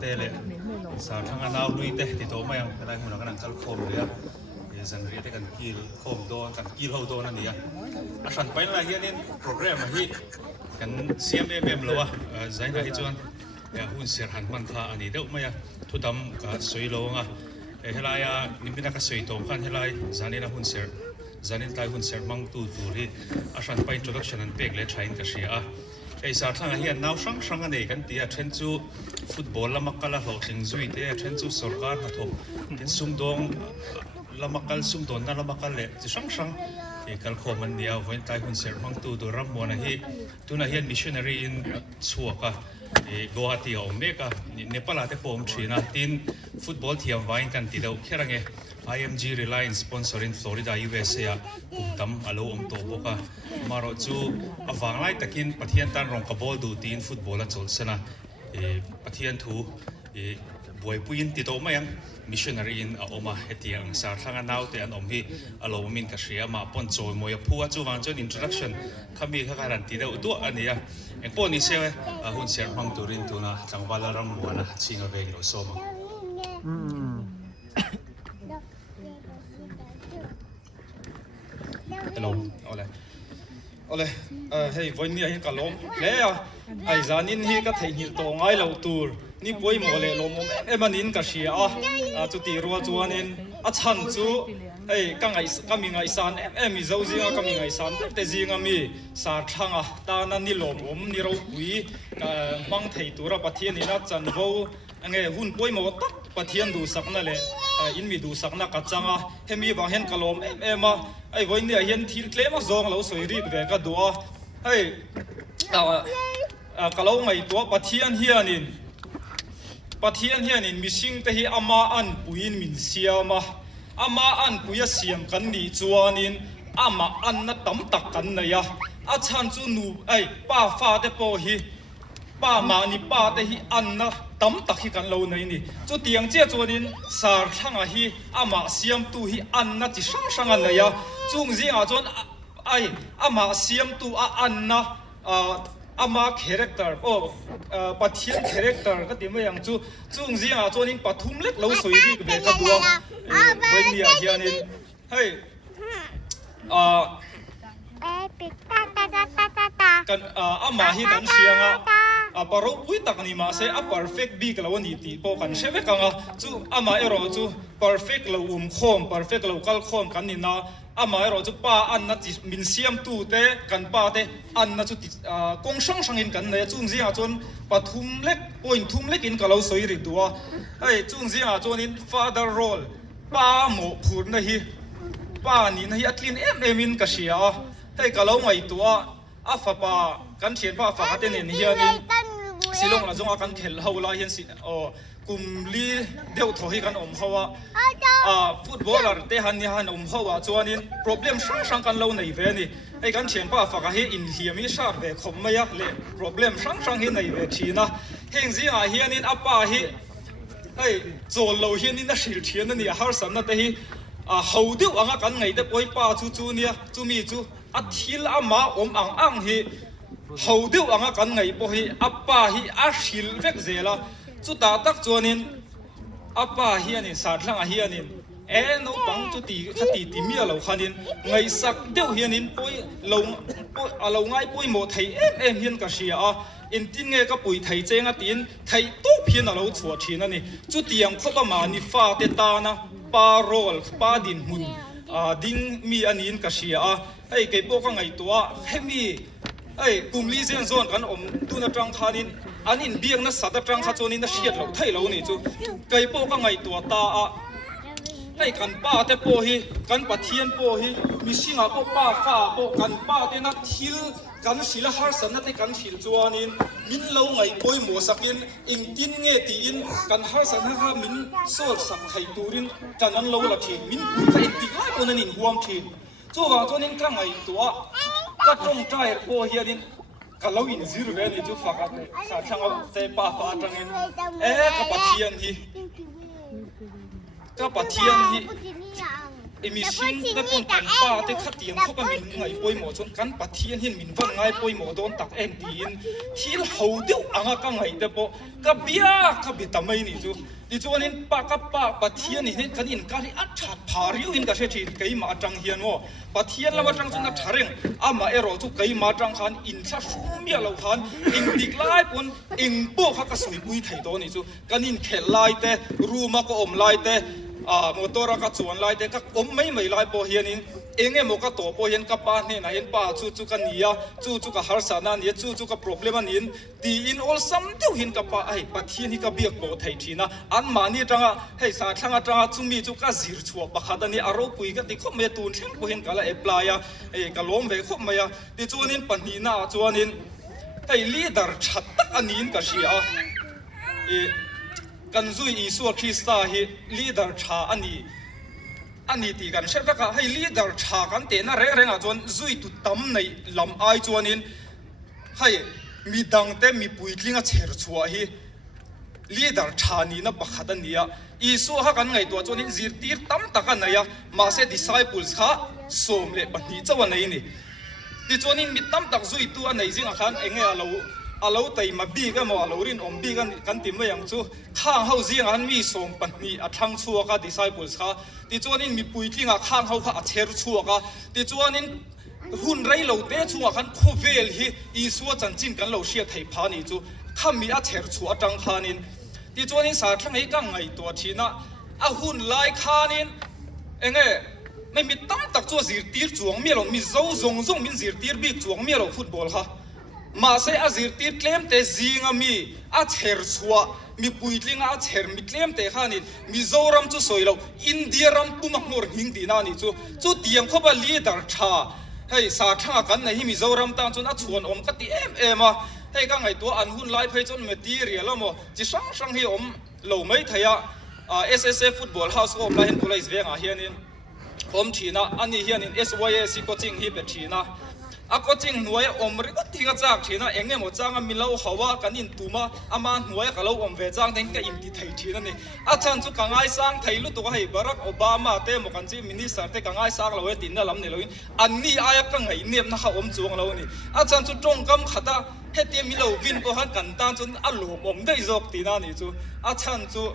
เตเลยสาวทั้งนาวลุยเตะติดโตมายังอะไรหุ่นเรากำลังกัลโคมเลยสันเรียกกันกิลโคมโดนกันกิลเขาโดนนั่นนี่อาชันไปแล้วเฮียนี่โปรแกรมมาฮีกันเสียมเอ็มแล้ววะใจน่าฮิจวนหุ่นเสียหันมันท่าอันนี้เดี๋ยวไม่ทุดำกับสวยลงเฮลัยนิมินักสวยตรงกันเฮลัยจานินะหุ่นเสียจานินตายหุ่นเสียมังตูรีอาชันไป introduction นั้นเป็กเลยใช้อินกับเสียสารทั้งเฮียนาวช่างอันนี้กันที่เช่นจู่ฟุตบอลละมักกะละหลอกถึงจุยเตะเช่นจู่สุรการหัดทบที่ซุ่มดงละมักกะลซุ่มดงนั่นละมักกะเละที่ช่างกัลโคมันเดียววันตายหุ่นเสียมังตูดูรำมัวนะฮีตัวนั้นเฮียน missionary in ชัวกะกัวฮัตติเอาเมกะเนปาลาเตปอมชีนะทีนฟุตบอลที่เอาไว้กันที่เดียวแค่ไรเงี้ย IMG Reliance sponsor in Florida USA กุมตั้มอโลอมโตบกะมารอจูอวังไล่ตะกินปะเทียนตันรองกับบอลดูทีนฟุตบอลละจอลสนะปะเทียนทูบวยปุยนติโตมายัง missionary in ออกมาเฮติยังสารทั้งนาวเตอันอมฮีอโลมินกะเชียมาปนโจมวยพัวจูวางจน introduction ขมีข้าการันตีเดียวตัวอันนี้เอ็งปนนี่เสียหุ่นเสียมังตูรินตัวนะจังหวัดละรำมัวนะชิงเอาเวงเราโซมาฮัลโหลเอาเลยเฮ้ยวันนี้เห็นกะล้มแล้วไอ้จานินฮีก็เทียนตัวง่ายเราตูร์นี่ป่วยหมดเลยลมมันนินกะเชียจุดที่รัวจวนนินชันจูเฮ้ยก็มีไงสันมีเจ้าจิงก็มีไงสันแต่จิงมีสาช่างตานั่นนี่ลมนี่เราคุยมังเทียตัวเราปะเทียนนี่นะจันโวอันนี้หุ่นป่วยหมดตักปะเทียนดูสักนั่นแหละอินมีดูสักนักกัจจังเฮมีบางเห็นกะลมไอ้วันนี้เห็นทีเคลมาซองเราสวยรีบแวก็ดูเฮ้ยกะลมไอ้ตัวปะเทียนเฮียนินปะเทียนเฮียนินมิสิงแต่ฮีอามาอันปุยนมินเสียมาอามาอันปุยเสียมกันนี่จวนนินอามาอันนั้นตั้มตักกันนะยะอาชันจูนูไอ้ป้าฟ้าเตปอฮีป้ามานี่ป้าแต่ฮีอันนะตั้มตักฮีกันเราในนี่จุดเตียงเจ้าจวนนินสารทั้งฮีอามาเสียมตูฮีอันนะที่ช่างอันนะยะจุงจีอาจวนไอ้อามาเสียมตูอันนะอามาคาแรคเตอร์ปัทยันคาแรคเตอร์ก็ที่ไม่ยังจุงจีอาจวนนินปฐุมเล็กเราสวยดีแบบก็ตัววันนี้เฮียนินเฮ้ยกันอามาฮีกันเชียงปารุปุยตักนี่มาเสียperfect บีกเราวันนี้ตีโปกันเชฟกังจูอามาเอรอจู perfect เราคอม perfect เรากัลคอมกันนี่นะอามาเอรอจูป้าอันนั้นจิมินเซียมตูเตกันป้าเตอันนั้นจูติกงช่างอินกันเนี่ยจุงจีอาจวนปฐุมเล็กปอยทุ่มเล็กอินกับเราสวยริตัวเฮ้ยจุงจีอาจวนอิน father role ป้าหมอพูดนะฮีป้านี่นะฮีอัตลินมินกับเชียเฮ้ยกับเราไม่ตัวอาฟ้าป้ากันเขียนป้าฟ้าเต้นนี่เฮียนี่สิลงละจงอากันเขลเฮาลาเห็นสิกุมลีเดียวถอยกันเขาว่าฟุตบอลเตะหันนี่หันเขาว่าจวนนี้ problem ช่างกันเราในเวนี่ไอ้กันเชียนป้าฝากให้อินเดียมีชาติเวคมไม่ยักเลย problem ช่างให้ในเวทีนะเฮงจีอาเฮียนี่ป้าให้ไอ้โจเราเฮียนี่น่าสิลเทียนนี่ฮาร์สันนั่นแต่ฮีเขาเดียวอ่างกันไงแต่ปอยป้าจูเนี่ยจูมีจูอัดฮิลอามาอังฮีเขาเดียวอ่างกันไงปอยป้าฮีอาชิลเวกเซล่าจุดตักจวนนินป้าเฮียนินสาดลังเฮียนินโนบังจุดตีขตีมีอะไรขันนินไงสักเดียวเฮียนินปอยเราง่ายปอยหมดไทยเฮียนกับเชียอินทินเงก็ปอยไทยเจงตีนไทยตู้เพียนเราชัวชีนั่นนี่จุดเตียงเขาประมาณนี่ฟ้าเตตานะป้าโรลป้าดินมุนดิ้งมีอันนี้กับเชียไอ้เก็บพวกไงตัวเฮมีไอ้กลุ่มลีเซนโซนกันตุนจังคานินอันนี้เบียงนัสสัตจังคาโจนินนัเชียดเราไทยเรานี่จูเก็บพวกไงตัวตาไอ้กันป้าเตโปฮีกันปะเทียนโปฮีมีสิ่งอะไรป้าฟ้าโปกันป้าเตนักทิลกันศิลฮาร์สันนัดกันศิลจวนนินมินเราไงปอยหมัวสักินอินกินเงตีอินกันฮาร์สันฮามินโซลสักไข่ตูรินกันนั้นเราละทีมินคุยกันติดไล่คนนั้นหวมทีจูว่าจวนินกลางไงตัวก็ต้องใจโปฮีนินกันเราอินซิร์เวนี่จูฝากกันสาช่างเอาใจป้าฟ้าจังอินกับปะเทียนฮีกับปะเทียนฮี มีสิ่งได้ปนกันป้าแต่ขัดเตียงเขาก็มีไงป่วยหมอจนกันปัดเทียนเห็นมินวันไงป่วยหมอโดนตักเอ็นดีนที่เขาเดียวอ่างก็ไงแต่ปอกระเบียกระเบียทำไมนี่จูดิจวนนี้ป้ากับป้าปัดเทียนนี่กันอินการที่อัดฉาดพาริวอินกับเศรษฐีไก่มาจังเฮียนวะปัดเทียนแล้วมาจังจนนัดทาริงอามาเอรอจูไก่มาจังขันอินชัดสูงเมียเราขันอิงดิกไล่ปนอิงโป๊กเขาก็สวยปุยไทยตัวนี่จูกันอินเขลไล่แต่รูมาก็อมไล่แต่มอเตอร์ก็ชวนไล่แต่ก็อมไม่ไล่พอเฮียนินเองโมก็ตัวพอเห็นกับป้าเนี่ยนะเห็นป้าจู่กันเนียจู่กับฮาร์สานาเนี่ยจู่กับ problem นี้ดีอิน all ซ้ำเดียวเห็นกับป้าไอ้ปัดเทียนนี่ก็เบียกโบไทยทีนะอันมานี่จังอ่ะให้สาช่างจังอ่ะจุ่มมีจู่กับจิรชัวปะขัดนี่อารมณ์ปุยกันที่เขาไม่ตูนเช่นพอเห็นกันละเอปลายอ่ะกับล้มเวเขาไม่อ่ะที่จู่นี้ปัญหาจู่นี้ให้ leader ชัดตักอันนี้ก็เสียกันจุยอิสุคริสต์ให้ leader ชาอันนี้ตีกันเช่นว่าให้ leader ชากันเตนะเร่งจวนจุยตุตั้มในลำไอจวนนี้ให้มีดังเต็มมีปุยลิงเชิดชัวให้ leader ชานี้นะบักขัดนี้อิสุฮะกันไงตัวจวนนี้จิตตีตั้มตะกันเนี่ยมาเส disciples ข้าสมเลปันนี้เจ้าวันนี้นี่ที่จวนนี้มีตั้มตักจุยตัวไหนจริงอ่ะคันเองเราแต่มาบีกันมาเราเรียนบีกันติมไว้อย่างจู่ข้างเขาเสียงอันมีส่งปันนี้ทั้งชัวก็ disciples ค่ะที่จวนนี้มีปุยทิ้งข้างเขาค่ะเชิดชัวก็ที่จวนนี้หุ่นไรเราเตะชัวกันโคเวลฮีอีสัวจันจินกันเราเชียไทยพานี่จู่ข้ามีเชิดชัวจังพานินที่จวนนี้สาทั้งให้กังไงตัวทีน่ะหุ่นลายคานินเองไม่มีตั้มตักชัวจีร์ตีจวงเมียเรามีเจ้าจงมีจีร์ตีบีจวงเมียเราฟุตบอลค่ะมาเสียจีร์ตีเคลมแต่จีงมีเชิดชัวมีปุยลิงเชิดมีเคลมแต่ข้านี่มีเจ้ารำจู่สวยเราอินเดียรำปุ่มหมดหิงดีน่านี่จู่เตียงเขาเป็นลีดเดอร์ชาให้สาทั้งกันในที่มีเจ้ารำตั้งจนชวนอมกติมาให้ก็ไงตัวอันหุ่นไล่ไปจนเมตีเรียแล้วมั้งจิสังให้อมเราไม่ทายSSF ฟุตบอลเฮาส์ก็มาเห็นบุไลส์เวียงเฮียนินผมทีน่ะอันนี้เฮียนิน SYC ก็จริงฮีเป็นทีน่ะก็จริงหน่วยอมริก็ที่ก็จากทีน่ะเองหมดจ้างมีเล่าเขาว่ากันอินตัวมามาหน่วยก็เล่าอมเวจ้างเองก็อินที่ไทยทีนั่นนี่ฉันจุกังไงสร้างไทยรู้ตัวให้บารักโอบามาเต้หมกันจีมินิสต์เต้กังไงสร้างเราเวตินน่ะลำนี่เราอันนี้กังไงเนี่ยนะเขาอมจวงเรานี่ฉันจุจงกำขัดเฮตีมีเราวินก็หันกันตั้งจนอารมณ์อมได้จบตีน่ะนี่จู่ฉันจู่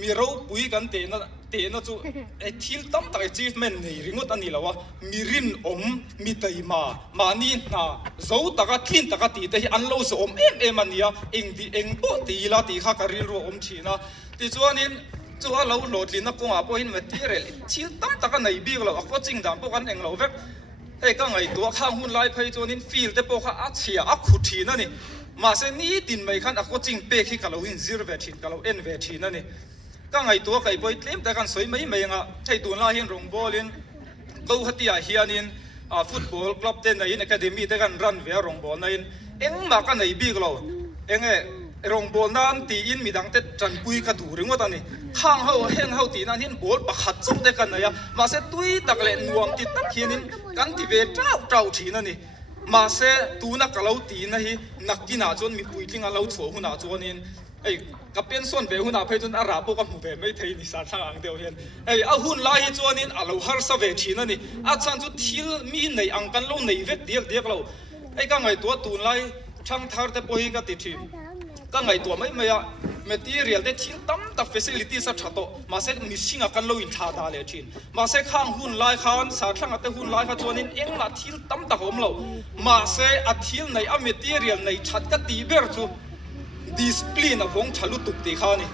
มีเราปุยกันเตนะจู่ทิลตั้มตักจีฟแมนนี่ริงก์อันนี้แล้ววะมีรินอมมีไตมานี่นะเจ้าตักทินตักตีแต่อันเราสอมมันเนี่ยเองปกติละตีข้าการิรู้อมทีนะที่จวนนี้จู่เราโหลดลินนักกงอาพอเห็นมาตีเรลทิลตั้มตักไหนบีก็เราก็จริงดำพวกกันเองเราเวกก็ไงตัวข้างหุ่นไล่ไปจวนนี้ฟีลแต่พวกเขาเชียขุดทีนั่นนี่มาเส้นนี้ดินไม่ขันก็จริงเป๊กที่กับเราอินซีร์เวทีกับเราเอ็นเวทีนั่นนี่ก็ไงตัวไก่บอยเลี้ยมแต่กันสวยไม่งะใช่ตัวน่าเห็นรงบอลลินกูฮัตติอาเฮียนินฟุตบอลคลับเต้นในอะคาเดมี่แต่กันรันเวียรงบอลในเอ็งมากันในบีกเราเอ็งรงบอลนั้นตีอินมีดังแต่จันปุยกระดูรึงว่าตอนนี้ข้างเขาเห็นเขาตีนั้นเห็นบอลปักหัดจุดแต่กันนะยะมาเสตุยตักเล่นนวมติดตักเฮียนินกันที่เวเจ้าทีนั่นนี่มาเสตัวนักเราตีนะฮีนักกินอาจนมีปุยทิ้งเราชัวหุ่นอาจวนนินกับเป็นส่วนเบลหุ่นอาเพจนอาราบกับหมู่เบลไม่เทนิสาทางอังเดียวเห็นหุ่นลายจวนนินเราฮาร์สเวทีนั่นนี่ฉันจุดทิลมีในอังกันเราในเวทเดียกเราก็ไงตัวตูนลายช่างทาร์แต่พอฮีก็ติดทีก็ไงตัวไม่เมทีเรียลได้ทิลตั้มตักเฟสิลิตี้สักชัดโตมาเสกมิชิงอากันเราอินชาดาเลทินมาเสกข้างหุ่นลายข้างสาทางแต่หุ่นลายข้าจวนนินเอ็งมาทิลตั้มตักอมเรามาเสกทิลในเมทีเรียลในชัดก็ตีเบอร์จูดิสปลีนวงฉลุตุกตีข้านี่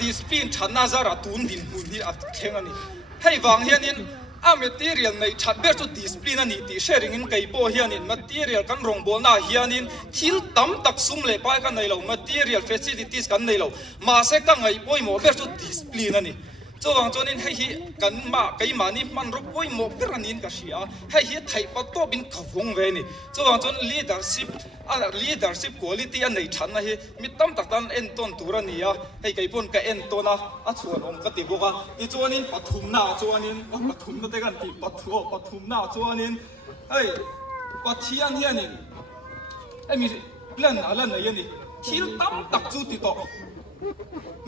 ดิสปลีนฉันน่าจะรัตุนดินหุ่นนี่เข่งนี่ให้วางเฮียนินเมทีเรียลในชัดเบอร์จูดิสปลีนนี่ตีเชริงินไก่โปเฮียนินเมทีเรียลกันรองบอลน่าเฮียนินทิลตั้มตักซุ่มเล่ไปกันในเราเมทีเรียลเฟสิลิตี้กันในเรามาเสกกันไงโปยโมเบอร์จูดิสปลีนนี่จ้าวางจนินให้ฮีกันมาไก่มานี่มันรบโปยโมเบอร์นินก็เสียให้ฮีไทยปัตโตบินขวงเวนี่จ้าวางจน leadership quality อันไหนฉันนะฮีมิตั้มตักตันเอ็นต้นตัวนี่ให้ไก่ปุ่นกับเอ็นตัวนะชวนอมกติบุกอีจวนินปฐุมหน้าจวนินปฐุมนั่นแต่กันที่ปฐุมหน้าจวนินปัทยานี่นี่มีเล่นอะไรนี่ที่ตั้มตักจุดติดต่อ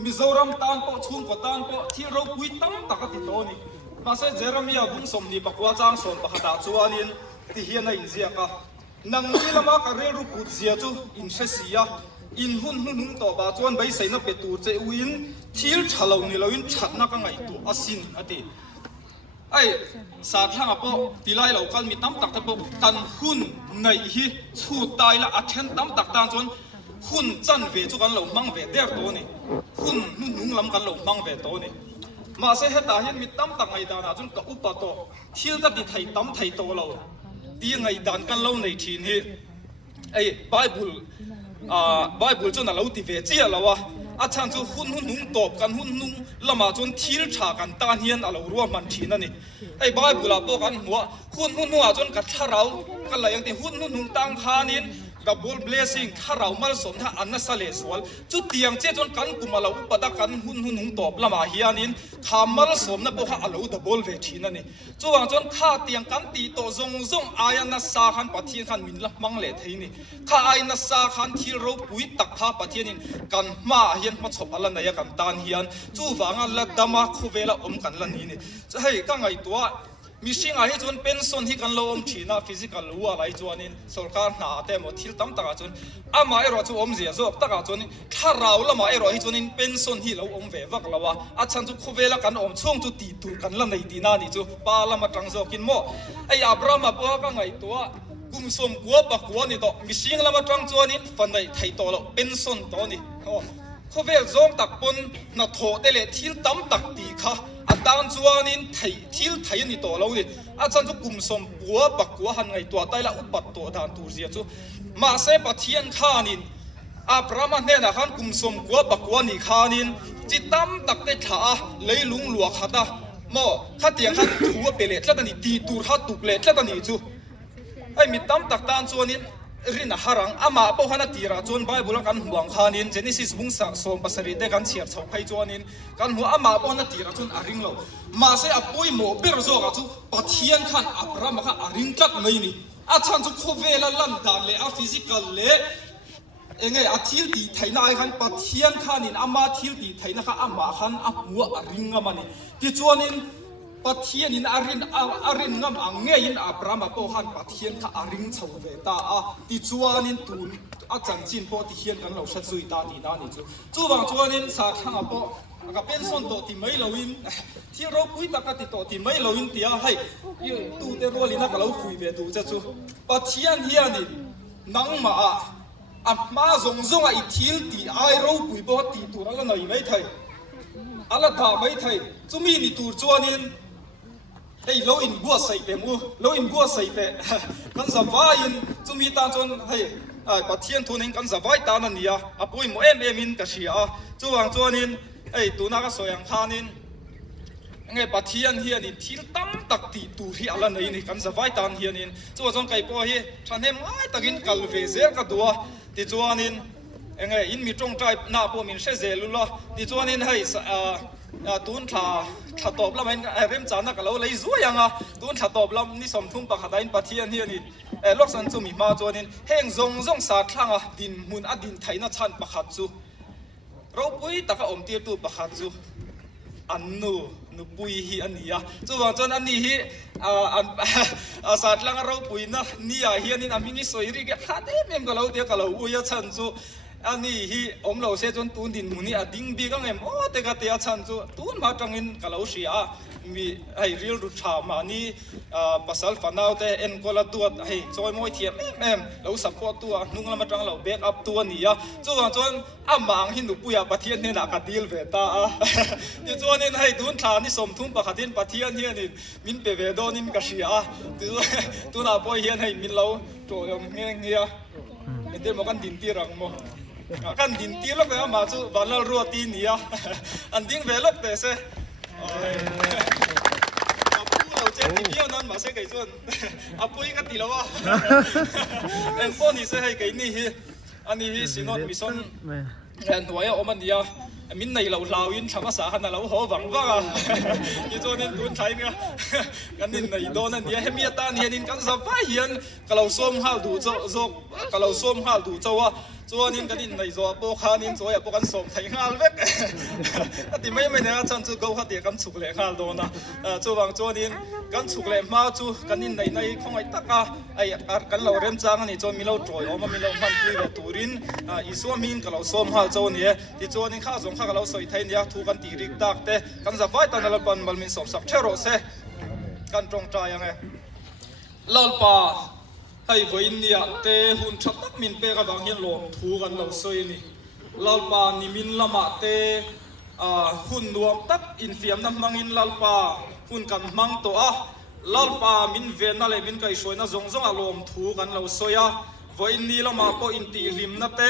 มิโซรัมตันปะชุ่มกว่าตันปะที่เราคุยตั้มตักติดต่อนี่ มาเสเจอร์มีอาบุ้งสมนีปักว่าจ้างสมปักตาจวนนินที่เฮียนอินเซียกะนังนี่ละมาการเรียรูปุดเสียจูอินเชเซียอินหุ่นต่อบาจวนใบใส่นับเป็ดตูเจวินทิลฉลาวนี่เราอินชัดนักไงตัวอาสินอติไอ้สาธารณปอตีไล่เรากันมีตั้มตักตะปกันหุ่นในฮีชูตายละอัดเชนตั้มตักตาจนหุ่นจันเวจุกันเรามังเวเดียร์ตัวนี่หุ่นนุ่งลำกันเรามังเวตัวนี่มาเสียเหตุเห็นมีตั้มตักไงดานาจนกับอุปโตทิลกับดีไทยตั้มไทยโตเราตีไงดานกันเราในทีนี้ไอ้ไบเบิลจนเราตีเวจีเราวะอาจารย์จูหุ่นนุ่งตบกันหุ่นนุ่งละมาจนทิลฉากันตาเฮียนเรารวมมันทีนั่นนี่ไอ้ไบเบิลบอกกันหัวหุ่นนุ่งจนกัดชาเรากันเลยยังตีหุ่นนุ่งตั้งขานินdouble blessing ถ้าเรามาสมถ้าอันนั้นสเลสวลจุดเตียงเจ้าจนกันกุมาเราอุปตะกันหุ่นนุ่งตบละมาเฮียนินข้ามาสมนะพวกเรา double เวทีนั่นนี่จวงจนข้าเตียงกันตีโตซงอายันนัสสาขันปะเทียนขันมินละมังเลทีนี่ข้าอายันนัสสาขันที่เราปุยตักข้าปะเทียนินกันมาเฮียนมาชอบอะไรเนี่ยกันตานเฮียนจูวางละดามาคูเวละกันละนี่จะให้ก็ไงตัวมีสิ่งอะไรจนเป็นส่วนที่กันลมชีน่าฟิสิกอลรู้อะไรจวนนี้สุขการหนาแต่หมดที่ตั้มตากจนอามาเอรอจูอมเสียจบตากจนถ้าเราละมาเอรอให้จนนี้เป็นส่วนที่เราอมเววักละวะอาจารย์จุคุเวละกันอมช่วงจุตีตูกันละในดีนานี่จูปาละมาจังโซกินโมไออับรามาปัวก็ไงตัวกุมสมกัวปักกัวนี่ต่อมีสิ่งละมาจังจวนนี้ฟันในไทยตัวเราเป็นส่วนตัวนี่คุเวลจงตักปนนัดโถเตเลที่ตั้มตักตีค่ะอาจารย์จวนนี้ไทยที่ไทยนี่ตัวเราเนี่ยอาจารย์จุกุมสมกัวปักกัวหันไงตัวไตละอุปัตตัวดานตูเสียจูมาเสปะเทียนข้านินอาประมาณเนี่ยนะขันกุมสมกัวปักกัวนี่ข้านินจิตตั้มตักเตถาเลยลุงหลวงขัดหม้อขัดเตียงขัดถัวเปเลตแล้วตอนนี้ตีตูขัดตุกเลตแล้วตอนนี้จูไอ้มีตั้มตักตานจวนนี้รินหารังอามาพวกฮันตีราจวนไบเบิลกันห่วงขานินเจนิสิสบุ้งสมปัสริเดกันเฉียบชาวไพจวนินกันหัวอามาพวกฮันตีราจวนอาริงเรามาเสียอปุยโมเบรโซกัจูปะเทียนขันอับรามาขันอาริงกัดเลยนี่อาจารย์จุโคเวลลันดานเลยอาฟิสิกอลเลยเองไงอาทิลตีไทยนายขันปะเทียนขันินอามาทิลตีไทยนะคะอามาขันอาหัวอาริงอามันนี่ที่จวนินปะเทียนินอารินงามอังเงยินอับรามาโปหันปะเทียนข้าอาริงชาวเวตาติจวนินตูนอาจันจินโปติเฮียนกันเราชัดสุยตาดีนานี่จูบางจวนินสาขังโปก็เป็นส่วนตัวที่ไม่เราอินที่เราคุยตะกัดตัวที่ไม่เราอินเตียให้ตูเตโรลินักเราคุยเวดูจะจูปะเทียนเฮียนินนังมาอับมาซงอีทิลตีไอเราคุยโปตีตัวเราหน่อยไม่ไทยอะไรด่าไม่ไทยจูมีนี่ตัวจวนินไอ้เราอินบัวใส่เต็มูเราอินบัวใส่เต็กันสบายอินจุมีตาจนให้ปะเทียนทุนเองกันสบายตานันนี่อ่ะปุยโมเอ็มก็เสียจูวางจวนินไอ้ตัวนักสวยอย่างขานินไงปะเทียนเฮียนินที่ตั้มตักตีตูที่อะไรนี่กันสบายตาเฮียนินจูวางไก่ปอเฮฉันเห็นไม่ตะกินกัลเวเซอร์กัตัวที่จวนินไงอินมีตรงใจหน้าพวกมินเชเซลุล่ะที่จวนินให้ตูนถ้าตอบแล้วมันเริ่มจานักเราเลยรู้ยังตูนถ้าตอบแล้วนี่สมทุ่มปากได้ปะเทียนเฮียนี่ล็อกสันจูมีมาจวนนี่เฮงซงสาดข้างดินมุนอดินไทยน่าชันปะขัดจูเราปุยตะกะอมเตียตูปะขัดจูอันนูปุยฮีอันนี้จูวางจวนอันนี้ฮีสาดล่างเราปุยนะนี่เฮียนี่อามินิสวยริกขัดเอ็มก็เราเดียก็เราอุยชันจูอันนี้ฮีอมเราเสียจนตูนดินมุนีดิ่งบีกังเอ็มโอ้เตกะเตียชันจูตูนมาจังอินกะเราเสียมีไอ้เรียลรูชามานี่ภาษาฟันเอาแต่เอ็นก็ละตัวไอ้จอยมวยเทียมเราสปอร์ตตัวนุ่งละมาจังเราเบรกอัพตัวนี่จูวางจวนอามังหินุปุยปะเทียนเนี่ยนักดีลเวตาที่จวนนี่ให้ตูนทานี่สมทุ่มปะขัดินปะเทียนเนี่ยนี่มินเปเวโดนินกะเสียตัวน่าปอยเฮียนให้มินเราโจยมเงี้ยเดี๋ยวมันกันดินตีรังโมกันดินตีลกเลยมาจูวันละรัวตีนี่อันดิ้งเวลกแต่เสผู้เราเจ็บที่เดียวนั้นมาเสกไอ้จวนปุยกันตีแล้ววะเอ็นพวกนี้เสให้ไก่นี่อันนี้สินอดมิซอนเอ็นตัวอมันเดียมินในเราลาวินชาวภาษาขนาดเราหัวหวังว่าที่จวนนี่ตุนไทยเนี่ยกันนินในโดนนั่นเดียให้เมียตาเนี่ยนินกันสบายเฮียนก็เราส้มห้าดูเจ้าก็เราส้มห้าดูเจ้าว่า จวนนินกันอินในจัวโปคานินจัวอย่าโปกันสมไทยงาลเวกที่ไม่เนี่ยฉันจะกูเขาเดียกันฉุกเละงาลโดนะจัวบางจวนนินกันฉุกเละมาจูกันอินในของไอ้ตักไอ้กันเราเริ่มจ้างนี่จวนมีเราจอยออกมามีเรามันคุยกับตูรินอีส่วนมินกับเราส้มฮัลจวนเนี่ยที่จวนนินข้าสงข้ากับเราสวยไทยเนี่ยถูกกันตีริกดักเตกันจะไว้ตอนนั้นปันมันมีสมศักดิ์เชโรเซกันตรงใจยังไงลอลปาให้ไว้เนี่ยเตหุ่นชัดตักมินเปกระดังเฮียนหลงถูกันเราสวยนี่ลอลปานิมินละมาเตหุ่นรวมตักอินเฟียมน้ำมังอินลอลปาหุ่นกันมังตัวลอลปามินเวนนั่นเลยมินไก่สวยน่ะจงอารมณ์ถูกันเราสวยไว้นี่ละมาพออินตีริมนั่นเต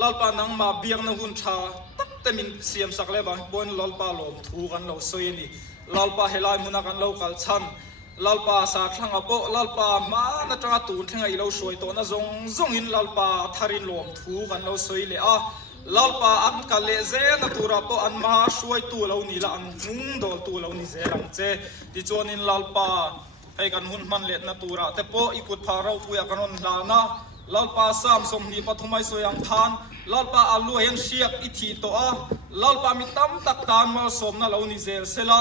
ลอลปานังมาเบียงน่ะหุ่นชาตักเตมินเสียมสักเลยบางบนลอลปาลมถูกันเราสวยนี่ลอลปาเฮลัยมุนักันเรากัลชันลอลปาสาขังอโปลอลปามาณจังตูนทั้งไอเราสวยตัวน่ะจงอินลอลปาทารินลมถูกันเราสวยเลยลอลปาอันกัลเลเซนตัวเราปอันมาช่วยตัวเรานี่ละอันนุ่งโดตัวเรานี่เซลังเจที่จวนินลอลปาให้กันหุ่นมันเล็ดนะตัวเราแต่พออีกุดพาเราคุยกันนลานะลอลปาสามสมนีปฐุมไมสวยอังคารลอลปาอาลูเห็นเชียกอิทีตัวลอลปามีตั้มตักตานมาสมนะเรานี่เซลเซลา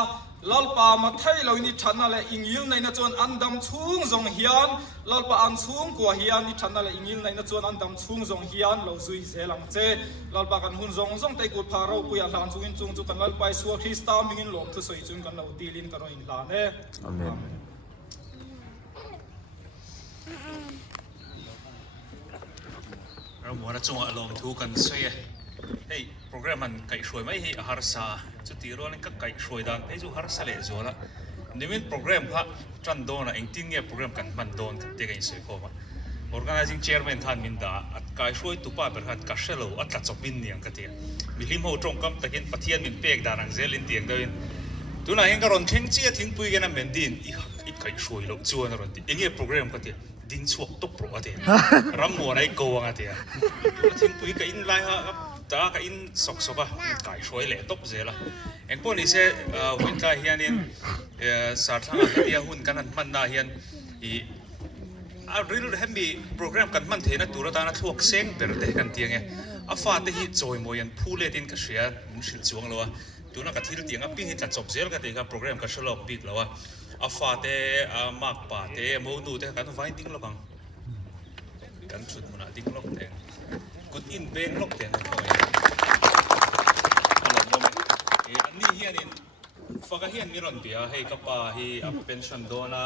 ลอลปามาไทยเรานี่ฉันนั่นแหละอิงยิลในนะจวนอันดำชุ่งจงเฮียนลอลปาอันชุ่งกว่าเฮียนนี่ฉันนั่นแหละอิงยิลในนะจวนอันดำชุ่งจงเฮียนเราซุยเซลังเจลอลปากันหุ่นจงแต่กุดพาเราคุยอันหลานจุงจุกันลอลปาสัวคริสต์มิงินหลงทุสวยจุงกันเราตีลินกันเราอินลานเน่อาเมนเราหมดแล้วจงอารมณ์ทุกันเสียเฮ้ยโปรแกรมมันไก่ช่วยไหมเฮ้ยฮาร์ซาจุดที่รู้นั่นก็ไก่ช่วยดังเฮ้ยจูฮาร์ซาเละจัวละนี่เป็นโปรแกรมพระจันโดนะเองทิ้งเนี่ยโปรแกรมกันมันโดนกันเด็กอินเสกมา organizing chairman ท่านมินดาอัดไก่ช่วยตุป้าเป็นหัดกัชเชลอัดลัดจบบินเนี่ยกันเดียมีลิมโฮตรงกับตะเกียนปะเทียนมินเปียกดานังเซลินเตียงเดินตัวไหนเองก็รอนเข่งเจี๊ยทิ้งปุยกันนั่นเป็นดินอีกไก่ช่วยลงจัวนั่นรอนดิเองเนี่ยโปรแกรมกันเดียดินสวกตุกโปรกันเดียรำมัวในโกงกันเดียทิ้งปุยกันอินไลฮะตาก็อินสกอะไก่ช่วยเละตบเสียละเอ็งพวกนี้เสียหุ่นตาเฮียนี่สาธารณะเดียหุ่นกันนั่นมันน่าเฮียนอีรีลูเห็นมีโปรแกรมกันมันเทนะตัวเราตานะทั่วเซ็งเปิดเตะกันเตียงไงฟาเตหิจอยมอยันผู้เล่นกันเสียมันสิลจวงแล้วตัวนักที่เตียงปีหิตัดจบเสียกันเตียงโปรแกรมกันฉลองปีแล้วฟาเตมากป่าเตมูนูเตกันไว้ดิ้งแล้วกันชุดมันดิ้งล็อกเตงกุดอินเบงล็อกเตงเขาอันนี้เฮียนี่ฟังกันเฮียมีรอนเบียให้กับให้เป็นชันโดนะ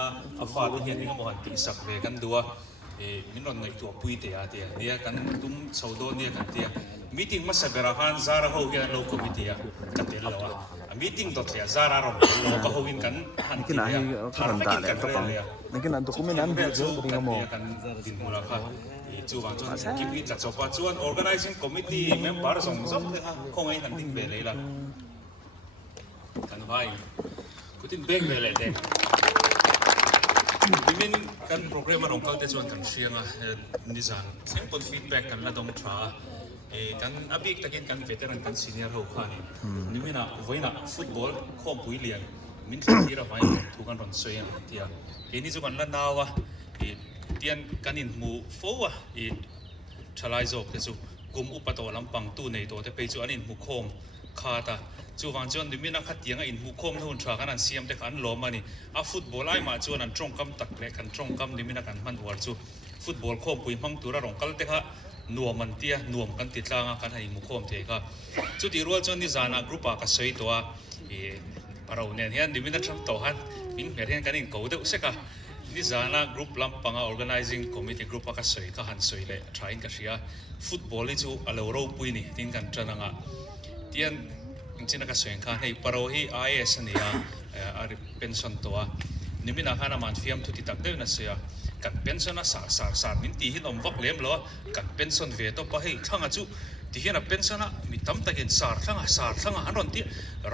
ฟาดเฮียนี่ก็มองตีสักเวกันดัวมีรอนในตัวปุยเตียเนี่ยกันตุ้มสาวโดเนี่ยกันเตียมีติ้งมาสักการะฮันซาระเขาเฮียโลกมิเตียกันเตียแล้วมีติ้งดอทเลียซาระเราโลกเขาวินกันฮันเตียฮาร์ฟกินกันเรื่อยๆ Mungkin untuk dokumen betul dengan mau. Kan din mula ka itu bang tuan kimi tak coba tuan organizing committee member song kong ay nanting bele lah kan baik kutin beng bele deh dimin kan program orang kau tuan kan siang nizan sampel feedback kan lah dong tra kan abik takin kan veteran kan senior ho kan dimin na voina football kom puilian min tira vai tukan ron soyan tia ini juga kan nawa tian kanin mu fowa chalai zok tesu kum upato lampang tu nei to te peju anin mu khom khata chu wang chuan dimina khat tianga in mu khom thun tha kanan siam te kan lo mani a football ai ma chuan an tong kam tak le kan tong kam dimina kan man war chu football khom pui mang tura rong kal te kha nuam man tia nuam kan ti tlanga kan hai mu khom te kha chu ti rual chuan ni zana group a ka soi to a parau nen hian dimina tham to han min mer hian kanin ko de useka ni zana group lampanga organizing committee group ka soi ka han soi le thain ka sia football li chu alo ro pui ni tin kan chananga tian ingchina ka soi kha nei paro hi is ania ari pension to a nimina khana man fiam thuti tak de na sia kan pension a sar min ti hin om vak lem lo kan pension ve to pa hei thanga chu ti hian a pension a mi tam takin sar thanga an ron ti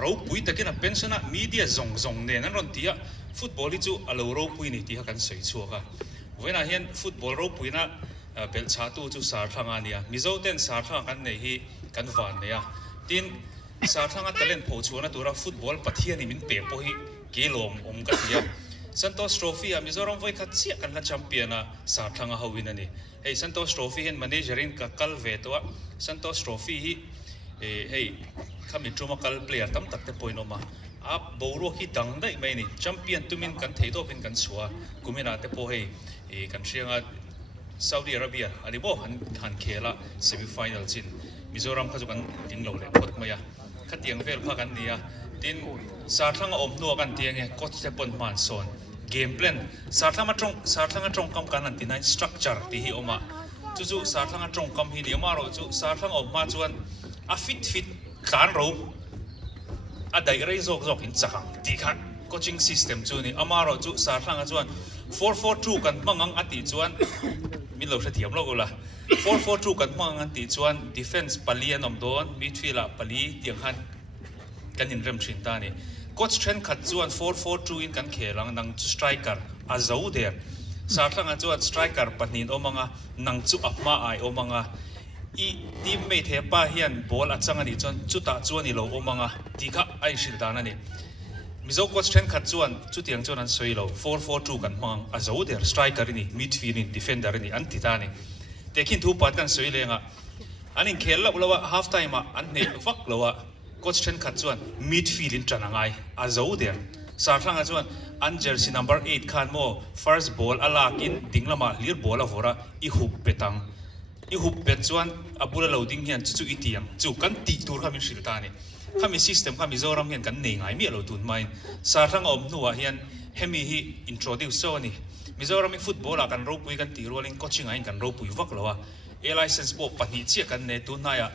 ro pui takin a pension a media zong ne an ron ti a football li chu alo ro pui ni ti ha kan sei chuaka wena hian football ro pui na bel cha tu chu sar thanga nia mizo ten sar thanga kan nei hi kan van ne a tin sar thanga talent pho chuana tura football pathian ni min pe po hi kelom om ka tia Santos Trophy a Mizoram voi khat sia kan la champion a sa thanga hawin ani hey Santos Trophy hen managerin ka kal ve to Santos Trophy hi hey khami truma kal player tam tak te poinoma a boro hi dang dai mai ni champion tumin kan theido pin kan chua kumina te po hey kan rianga Saudi Arabia ani bo han khela semi final chin Mizoram kha kan dinglo le khot maya khatiang vel pha kan nia tin sarthanga om no kan tiang e coach te pon man son game plan sarthanga trong kam kan an tinai structure ti hi oma chu sarthanga trong kam hi ni ma ro chu sarthanga om ma chuan a fit kan ro a dai rei zok in chakang ti kha coaching system chu ni amaro chu sarthanga chuan 442 kan mangang ati chuan min lo thiam lo la 442 kan mangang ati chuan defense palian om don midfield pali tiang han kan in rem thin ta ni coach trend khat chuan 442 in kan khelang nang striker azau der sarthanga chuan striker panin omanga nang chu apma ai omanga I teammate he pa hian ball achang ani chuan chuta chuan I lo omanga tikha ai shil dan ani mizo coach trend khat chuan chu tiang chuan an soilo 442 kan mang azau der striker ni midfield ni defender ni an titani tekin thu pat kan soilenga anin khel la half time an ne vak lowa coach trend khat chuan midfield in tranangai azau der sarthanga chuan an jersey number 8 khan mo first ball alakin dinglama lir ball avora I hup petang I hup pet chuan abula loading hian chu itiam chu kan ti tur khamin shiltani khami system khami zoram hian kan nei ngai mi lo tun mai sarthanga om nuwa hian hemi hi introduce so ni mizoram football a kan ro pui kan ti rolling coaching ain kan ro pui vak lowa a license bo pani che kan ne tu na ya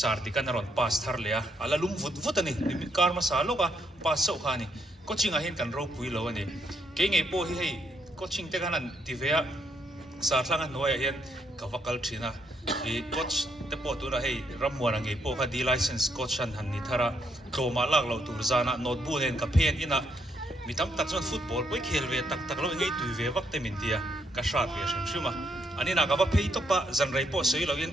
sarti kan ron pass thar le a ala lum vut ani mi kar ma sa loka pass so khani coaching a hian kan ro pui lo ani ke ngei po hi hei coaching te kan an ti vea sarthanga noya hian kavakal thina I coach te po tu ra hei ramwara ngei po kha di license coach an han ni thara tloma lak lo tur zana notebook nen ka phen ina mitam tak chon football poi khelve tak lo ngei tui ve wak te min tia ka shat ve sham shuma ani na ka ba phei to pa zan rai po sei lo in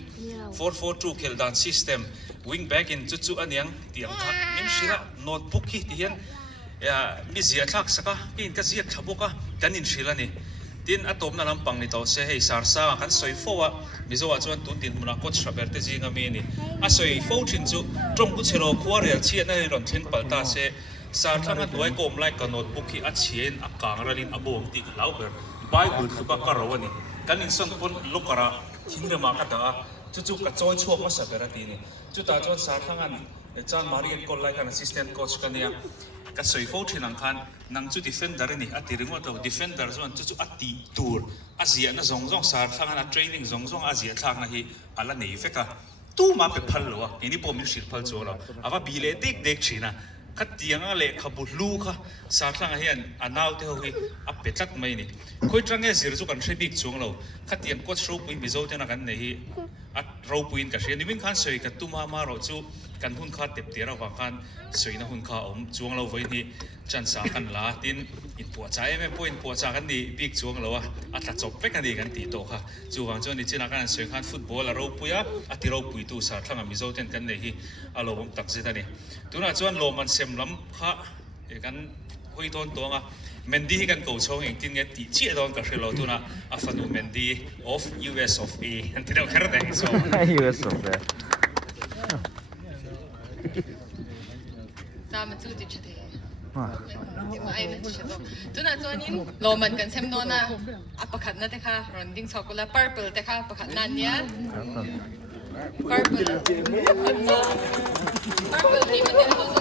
442 khel dan system wing back in chu aniang tiang kha min shira notebook hi tian ya mi zia thak saka kin ka zia thaboka kanin shilani tin atom na lampang ni to se hei sarsa kan soi fowa mizowa chuan tu tin muna coach raberte jinga mi ni a soi fo thin chu trong ku chelo khuarial chian na ron thin palta se sarthanga duai kom like ka notebook hi a chien a kang ralin abom ti lauber bible tu ka karawani kanin son pon lokara thinre ma ka da chu ka choi chuak ma sabera ti ni chu ta chuan sarthanga chan marian kol like an assistant coach kania ka soi fo thin ang khan nang chu defender ni ati ringo to defender zon chu ati tur azia na zong sar thanga na training zong azia thang na hi ala nei feka tu ma pe phal lo ini po min shil phal chola ava bile dek china khatianga le khabu lu kha sar thanga hian anaw te ho hi a petlat mai ni khoi trange zir chu kan shebik chung lo khatiang coach ro pui mizo te na kan nei hi at ro puin ka hrian nimin khan soi ka tuma ma ro chu kan hun kha tep tera wa khan soi na hun kha om chuang lo voi ni chan sa kan la tin in po cha em point po cha kan ni big chuang lo a ta chop pe kan ni kan ti to kha chu wang chu ni china kan soi khan football a ro puya a ti ro pui tu sa thanga mizo ten kan nei hi a lo bom tak zeta ni tuna chuan lo man sem lam kha e kan hoi ton to nga Mendy hi kan ko chong eng tin nge ti chi don ka hrelo tuna a fanu Mendy of US of A an ti deuh kher deng so US of A Sama chu ti chhe ti ma ai na chi so tuna chuanin loman kan sem no na a pakhat na te kha rounding chocolate purple te kha pakhat na nia purple ni ma te ho so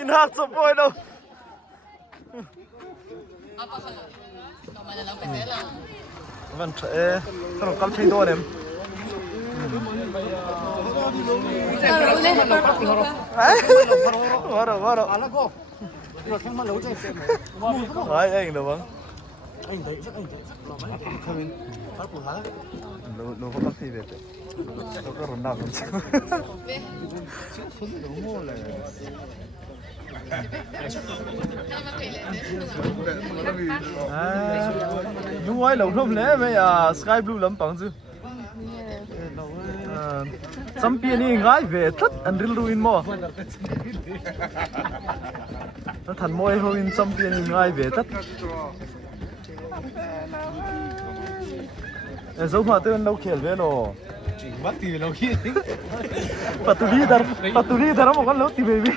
in hak so poi đâu a pakhat to ma la pe se la vẫn không cầm thay đôi em quá rồi đấy anh được không anh thấy chắc không nó có cầm thay về nó có run nào không chứ đúng rồi lâu hôm lẽ bây giờ sky blue lắm bằng chứ ซัมเปียนี่ง่ายเวทัดอันริลรูอินโม่แล้วทันมวยเขาอินซัมเปียนี่ง่ายเวทัดเจ้ามาเตือนเราเขียนเวโนวัดตีเราขี้ปัตตุลีดาร์มันก็เราตีเบบี้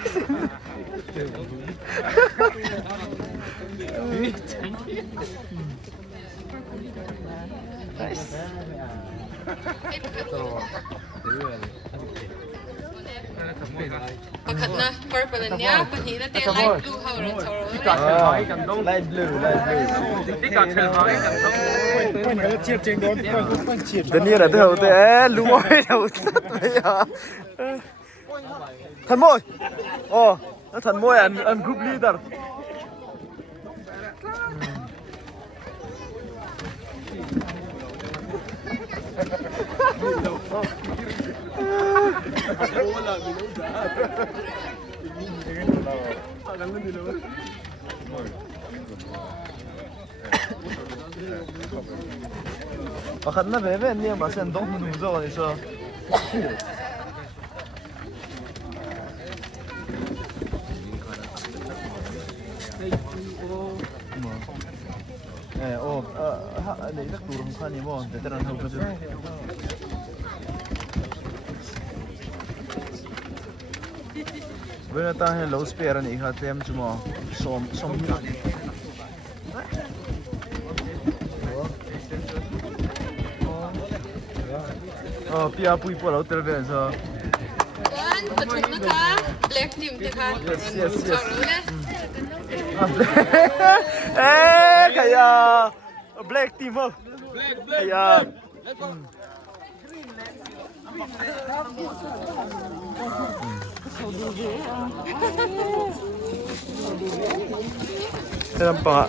ประคันนะ purple เนี้ยปัญหาแต่ light blue เขาเราชอบ ไลท์บลูที่กัดเชลไว้กันต้องเชียบเจงโดนเชียบเดี๋ยวนี้แหละเดี๋ยวแต่รู้ว่าไม่เดี๋ยวไม่ยาทันมวยโอ้แล้วทันมวยอันกรุ๊ปลีดเดอร์ประคันน่ะเว้ยเนี่ยมาเส้นต้องหนูจ้าวันนี้ซ้อโอ้เดี๋ยวนักตัวของข้านี่มั้งเดี๋ยวจะรันเขาไปดูเวลาตาเห็นเราสเปียร์นี่ค่ะเต็มจุ่มส้มพี่อาปุยพอเราเตะเวนซ์กันประชุมนะคะ black team นะคะชอบรู้นะ kaya black team oh kaya Kailan pa nga?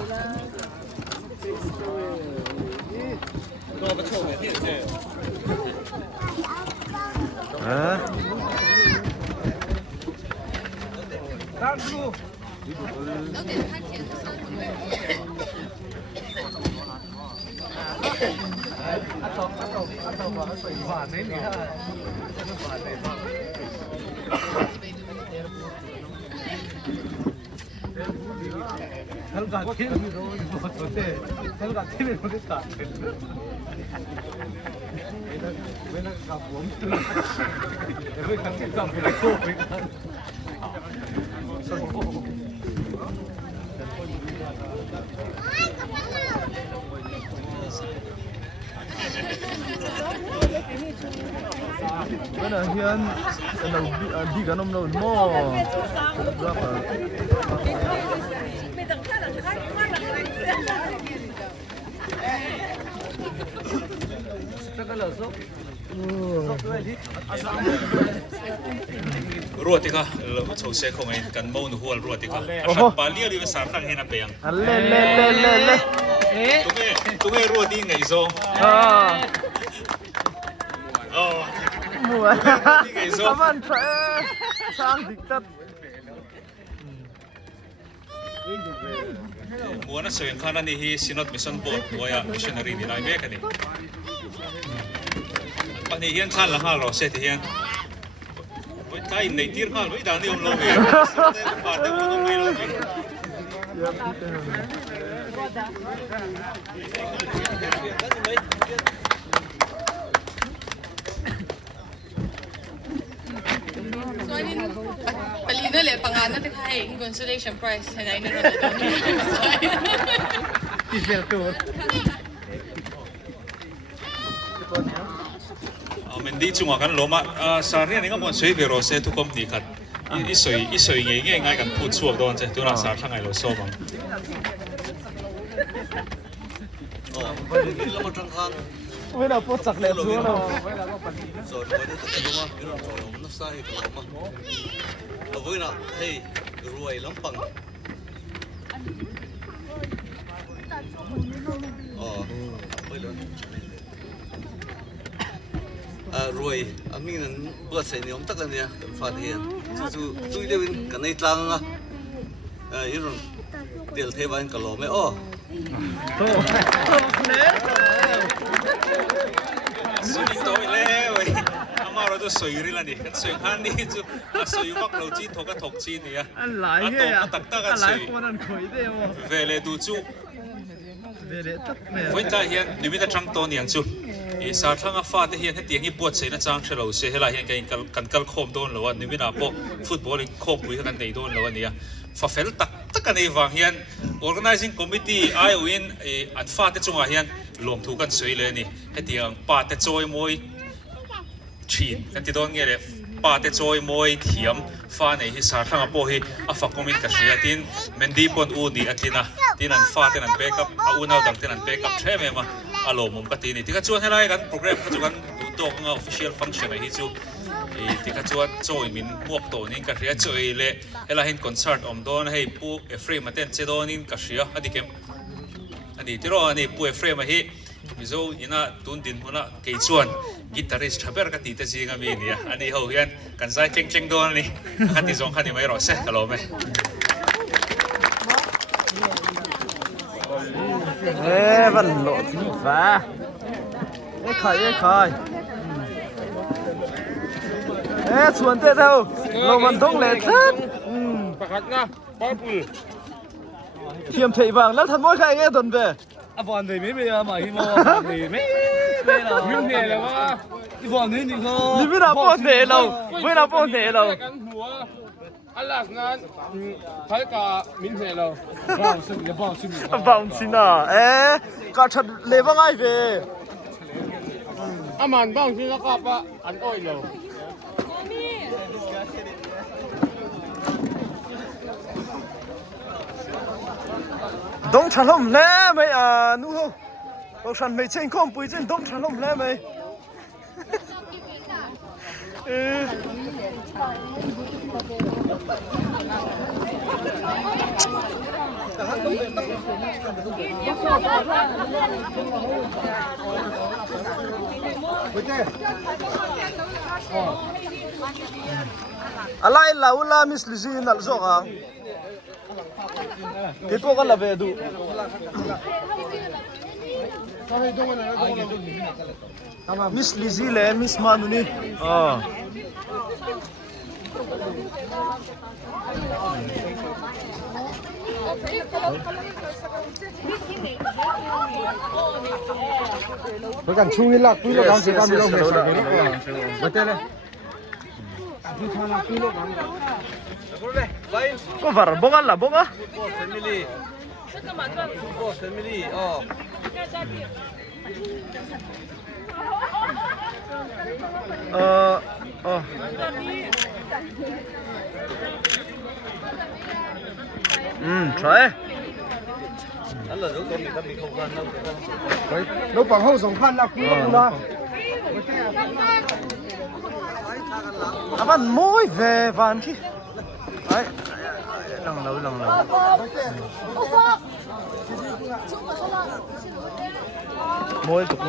Ah? Mana hian di ganom no mo berapaรัวติค่ะเราโชว์เซ็กของไอ้กันโม่หนูหัวรัวติค่ะขับปลาเลี้ยวดิวสารตั้งให้นับเปียงเล่ตุ้งไอ้รัวดีไงโซ่มัวทำมันสร้างดิกตัดมัวน่ะสวยขนาดนี้ฮีสินอตมิชชั่นบอร์ดมัวยามิชชันนารีดีไลน์เบกันนี่ปัจจุบันขั้นละห้าร้อยเศษเฮียนไทยในที่ข้าวไม่ได้นิยมลงเลยปาดแต่ไม่ต้องไม่ลงเลยso ini palina le pangalan natin kay consolation prize na inaron na doon. Isel tour. Mendi cunga kan loma sarnya ni kan mon sui vero se tu kom di kat isoi ngai kan put suap don se tu na sar thangai lo so bangไม่ได้พูดสักเล็บด้วยนะส่วนวันนี้จะเป็นว่าพี่น้องชมนักศึกษาที่เรามาเราวิ่งนะเฮ้ยรวยล้ำปังอ๋อไปเลยรวยอันนี้นั้นเปิดเสียงยมตักกันเนี่ยกันฟาดเฮียนจู่ตู้เดียวกันในตรังอ่ะยี่รุ่นเดี๋ยวเทวันกันหล่อไม่อ้อสุดโตไปแล้ว มาเราจะสวยริลนี่กันสวยฮันนี่จูสวยมักเราจีนทกกระทกจีนเนี่ย อันหลายเฮีย ตักตะกัน อันห ส ลา วย ย คนอันข่อยเดียว เวเลดูจู เวเดตักเนี่ย วันตาเฮียนนิมิตจังโตเนี่ยจูสาทั้งฟ้าที่เฮียนให้เตียงอีปวดเสียนะจังเฉลียวเสียให้เราเฮียนกันกัลโคมโดนแล้ววันนิมิตอาโปฟุตบอลโคมปุยกันในโดนแล้ววันนี้ฟ้าเฟลตักกันในวังเฮียน organizing committee ไอวินอันฟ้าที่จงเฮียนลงทุกันสวยเลยนี่ให้เตียงป้าที่จอยมวยชีนกันที่โดนเงี้ยเลยป้าที่จอยมวยเทียมฟ้าในที่สาทั้งอาโปฮีอาฟักคอมมิตกับเสียตินเมนดีปนอูนี่อันที่นะที่นั่นฟ้าที่นั่นเบกับอาอูน่าดังที่นั่นเบกับเทมมาอารมณ์มุมกตินี่ที่ก็ชวนให้ไรกันโปรแกรมก็ชวนดูตัวของ official function ไอ้ที่จูที่ก็ชวนโจยมินพวกตัวนี้ก็เรียกโจยเล่ให้เราเห็นคอนเสิร์ตอมโดนให้ผู้เอฟเฟรมมาเต้นเจโดนินก็เสียอันนี้เกมอันนี้ที่เราอันนี้ผู้เอฟเฟรมมาให้มิโซอิน่าตุนดินหัวน่ะเกยชวนกีตาริสต์ทับเบอร์ก็ตีแต่จริงอ่ะมีเนี่ยอันนี้เขาเห็นกันใส่เจงโดนนี่ขันที่สองขันที่ไม่รอดเสร็จก็รอไหมวันโหลดที่ฟ้าไอ้ไข่ส่วนเต้าเรามันต้องเล่นทัด ประคัดนะป้าปืน เทียมเทบางแล้วทันมวยใครเงี้ยตนเบ้ อ่ะบอลเลยไม่เป็นอะไรฮิโมไม่หรอกยุ่งเนี่ยเลยวะอีบอลนี่นี่เขา 你为啥不得了？为啥不得了？ กันหัวอันหลักงานใช้กับมิ้นเทเราบ้าซึ่งจะบ้าซึ่ง 放心啦，哎，搞出来不爱呗？ อามันบ้างซึ่งแล้วก็ปะอันอ้อยเรา 东产龙来没啊？怒吼！我上没钱空不进东产龙来没？อะไรล่ะอุลามิสลิซีนัลโซกังที่พวกกันละเบดู มิสลิซีเลนมิสมานุนี่อ๋อเพื่อกันช่วยลักพี่ลูกกันสิกันพี่ลูกไม่ใช่พี่ลูกไม่เท่เลยก็ฟาร์บงกันละบงอ่ะใช่เราปังห้องสองพันนะคุณลุงนะมันมวยเววันที่ไอ้ลังเรามวยตุก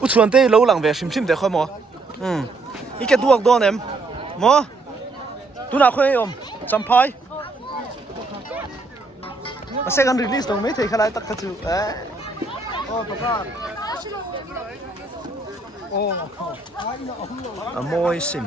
อุชวนเต้เราหลังเวชิมแต่ค่อยหมออีแกตัวตัวเนี่ยหมอตัวหน้าค่อยอมจำพายมาเซ็กันรีลิสตรงไม่ถึงขนาดตักกระจุโอ้ประกาศโอ้มวยซิม